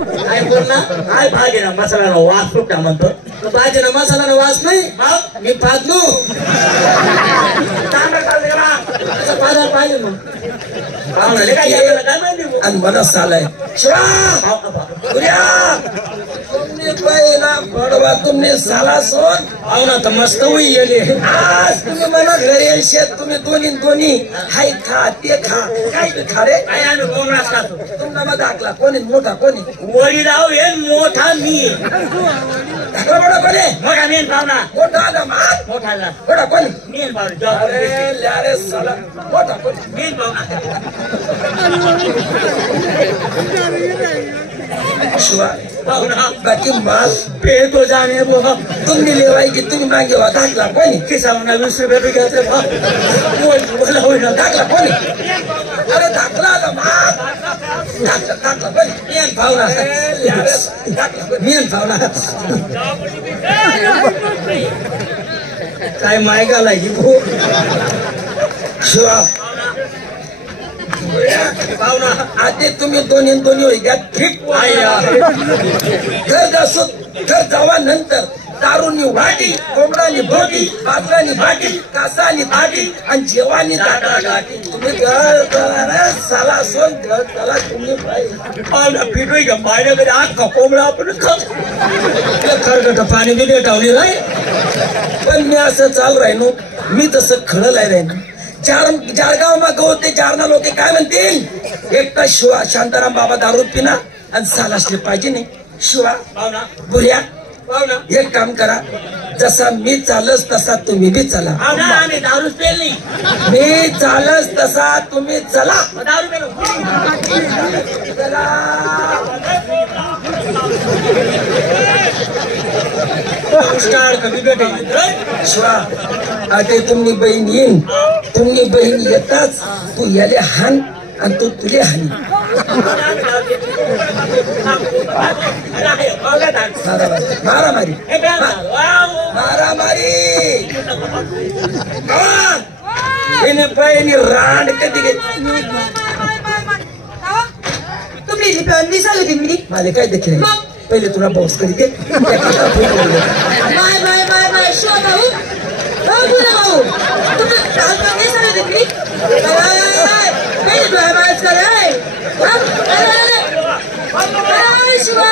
काय बोल ना काय भाजी ना मसाला वास सुटला म्हणतो भाजी ना मसाला वास नाही मी पाहतो पाहिजे मग आणि मला सालाय बडवा तुम्ही साला सोन पाहू ना तर मस्त होई आज तुम्ही मला घरी येशील तुम्ही दोन्ही हाय खा ते खा काय खा रे काय आम्ही बोनस खातो तुमचा मग दाखला कोणी मोठा कोणी वडी राव हे मोठा मी दाखला बडा कोणी मोठा मेन पाहुणा मोठा मोठा बडा कोणी मेन पाहुणा अरे साला मोठा कोणी मेन पाहुणा बाकी माल पे तो जाने वो तुमने लेवाई की तुम मांगे हुआ दाखला कोणी किसाना 20 रुपये घ्यायचे बोला होईना दाखला कोणी अरे दाखला आला दाखला कोणी मेन पाहुणा मेन पाहुणा काय माय गाला ही भो शिवा पाहुणा आधी तुम्ही दोन्ही होई द्या ठीक घर जावा नंतर दारूनी वाटी कोंबडानी भोटी बाजरानी भाटी कासानी ताटी आणि जेवानी ताटी तुम्ही साला सोन त्याला तुम्ही पाहुणा पिटोय का पाहिलं कधी आग का कोंबडा आपण खरकट पाणी दिले टावली नाही पण मी असं चालू राहिनो मी तसं खळल आहे राहिनो चारगाव मा गवते चारना लोक काय म्हणतील एकटा शिवा शांताराम बाबा दारू पिना आणि साल असले पाहिजे नाही शिवा बुऱ्या एक काम करा जसा मी चालस तसा तुम्ही बी चला दारूच पेल नाही मी चालस तसा तुम्ही चला शिवा आता तुम्ही बहीण येईन तुम्ही बहीण येताच तू याले हान आणि तू तुले हानी मारामारी मारामारी रांड कधी तुम्ही मला काय देखील पहिले तुला बॉक्स करी दे शिवा